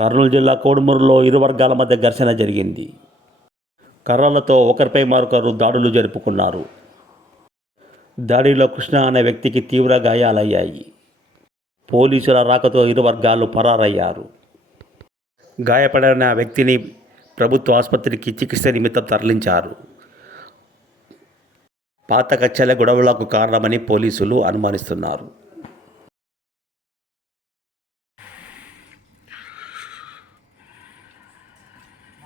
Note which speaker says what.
Speaker 1: కర్నూలు జిల్లా కోడుమూరులో ఇరు వర్గాల మధ్య ఘర్షణ జరిగింది. కర్రలతో ఒకరిపై మరొకరు దాడులు జరుపుకున్నారు. దాడిలో కృష్ణ అనే వ్యక్తికి తీవ్ర గాయాలయ్యాయి. పోలీసుల రాకతో ఇరు వర్గాలు పరారయ్యారు. గాయపడిన వ్యక్తిని ప్రభుత్వ ఆసుపత్రికి చికిత్స నిమిత్తం తరలించారు. పాత కచ్చల గొడవలకు కారణమని పోలీసులు అనుమానిస్తున్నారు.